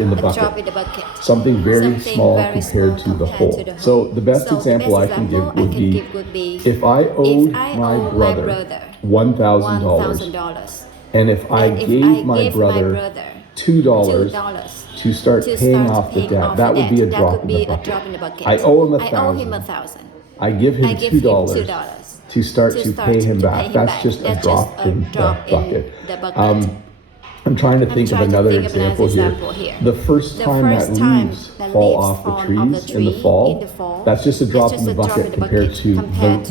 in the bucket. Something very small compared to the whole. So the best example I can give would be if I owed my brother $1,000, and if I gave my brother $2 to start paying off the debt, that would be a drop in the bucket. I owe him $1,000. I give him $2 to start to pay him back. That's just a drop in the bucket. I'm trying to think of another example here. The first time that leaves fall off the trees in the fall, that's just a drop in the bucket compared to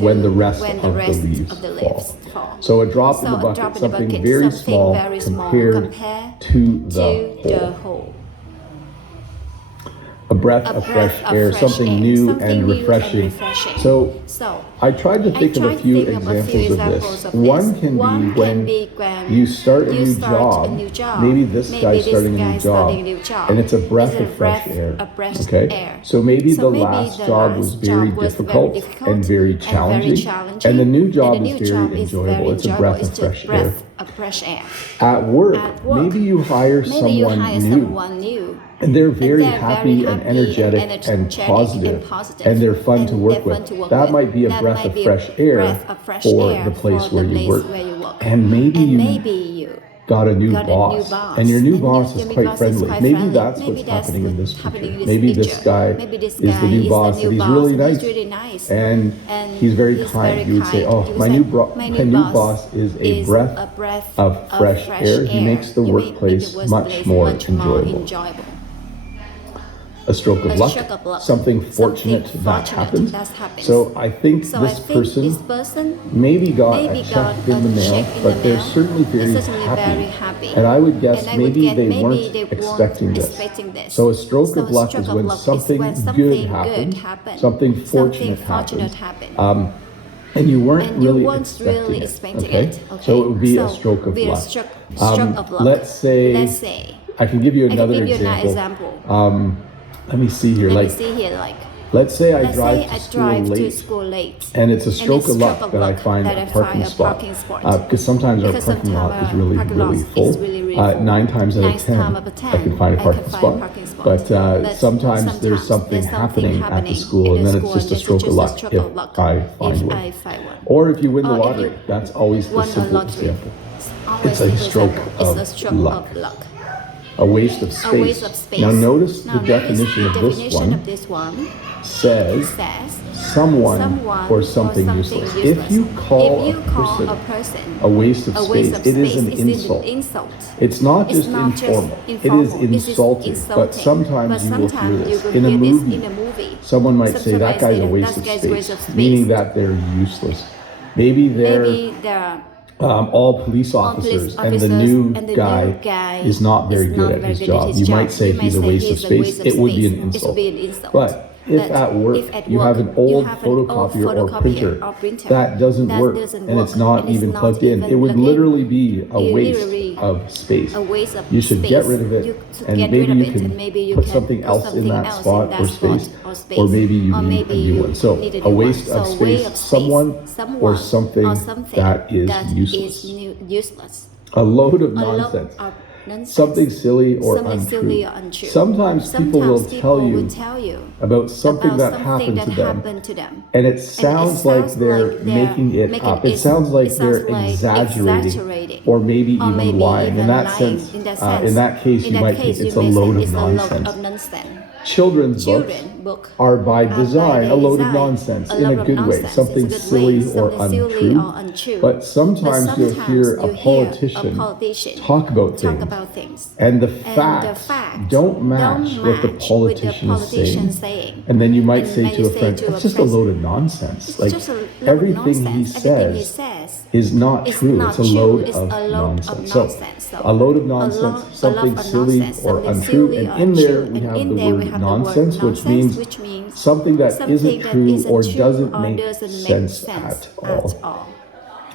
when the rest of the leaves fall. So a drop in the bucket, something very small compared to the whole. A breath of fresh air, something new and refreshing. So I tried to think of a few examples of this. One can be when you start a new job. Maybe this guy's starting a new job, and it's a breath of fresh air. Okay, so maybe the last job was very difficult and very challenging, and the new job is very enjoyable. It's a breath of fresh air. At work, maybe you hire someone new. And they're very happy and energetic and positive, and they're fun to work with. That might be a breath of fresh air for the place where you work. And maybe you got a new boss, and your new boss is quite friendly. Maybe that's what's happening in this picture. Maybe this guy is the new boss, and he's really nice, and he's very kind. You would say, oh, my new boss is a breath of fresh air. He makes the workplace much more enjoyable. A stroke of luck, something fortunate that happened. So I think this person maybe got a check in the mail, but they're certainly very happy. And I would guess maybe they weren't expecting this. So a stroke of luck is when something good happened, something fortunate happened, and you weren't really expecting it. Okay? So it would be a stroke of luck. Let's say, I can give you another example. Let me see here. Let's say I drive to school late, and it's a stroke of luck that I find a parking spot. Because sometimes our parking lot is really full. 9 times out of 10, I can find a parking spot. But sometimes there's something happening at the school, and then it's just a stroke of luck if I find one. Or if you win the lottery, that's always the simple example. It's a stroke of luck. A waste of space. Now notice the definition of this one says someone or something useless. If you call a person a waste of space, it is an insult. It's not just informal, it is insulting. But sometimes you will hear this. In a movie, someone might say that guy's a waste of space, meaning that they're useless. Maybe they're all police officers, and the new guy is not very good at his job. You might say he's a waste of space. It would be an insult. But if at work you have an old photocopier or printer that doesn't work and it's not even plugged in, it would literally be a waste of space. You should get rid of it, and maybe you can put something else in that spot or space, or maybe you need a new one. So a waste of space, someone or something that is useless. A load of nonsense. Something silly or untrue. Sometimes people will tell you about something that happened to them, and it sounds like they're making it up. It sounds like they're exaggerating or maybe even lying. In that sense, in that case, you might think it's a load of nonsense. Children's books are by design a load of nonsense in a good way, something silly or untrue. But sometimes you'll hear a politician talk about things, and the facts don't match what the politician is saying. And then you might say to a friend, it's just a load of nonsense. Like everything he says is not true. It's a load of nonsense. So a load of nonsense, something silly or untrue. And in there we have the word nonsense, which means something that isn't true or doesn't make sense at all.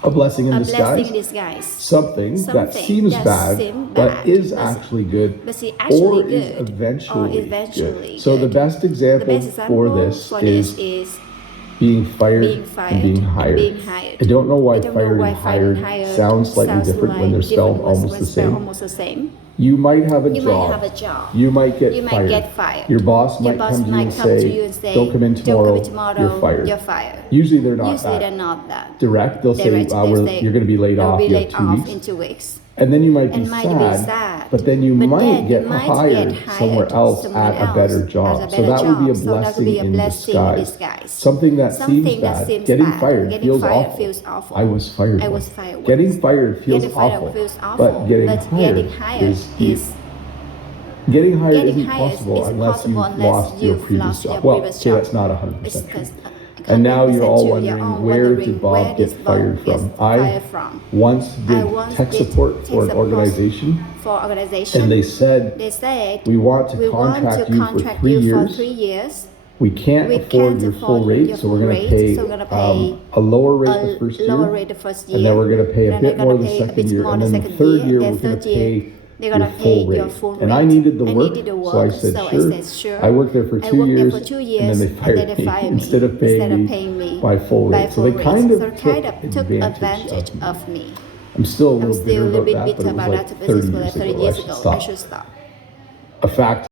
A blessing in disguise, something that seems bad but is actually good or is eventually good. So the best example for this is being fired and being hired. I don't know why fired and hired sounds slightly different when they're spelled almost the same. You might have a You job. might have a job. You might get You might fired. get fired. Your boss Your might boss come to you might and come to say, you and say, don't come in "Don't tomorrow, come in tomorrow, you're fired. You're fired." Usually they're not Usually that they're not that direct. They'll say, direct. They'll say, you're going to be laid "You'll off. be You have laid 2 off weeks. in 2 weeks." And then you might be And might be sad, sad, but then you but might then get you might hired get hired somewhere else somewhere at a better else job. as a So better that would be a job. So that would blessing be a in blessing in disguise. disguise. Something that Something seems that bad. seems Getting bad. fired Getting feels fired awful. feels awful. I was fired I once. was fired once. Getting fired feels Getting fired awful. feels awful. But getting hired is easy. Getting hired isn't possible unless you've lost your previous job. Well, so that's not 100% true. And now you're all wondering, where did Bob get fired from? I once did tech support for an organization, and they said, we want to contract you for 3 years. We can't afford your full rate, so we're going to pay a lower rate the first year, and then we're going to pay a bit more the second year, and then the third year we're going to pay your full rate. And I needed the work, so I said, sure. I worked there for 2 years, and then they fired me instead of paying me by full rate. So they kind of took advantage of me. I'm still a little bitter about that, but it was like 30 years ago. I should stop. A fact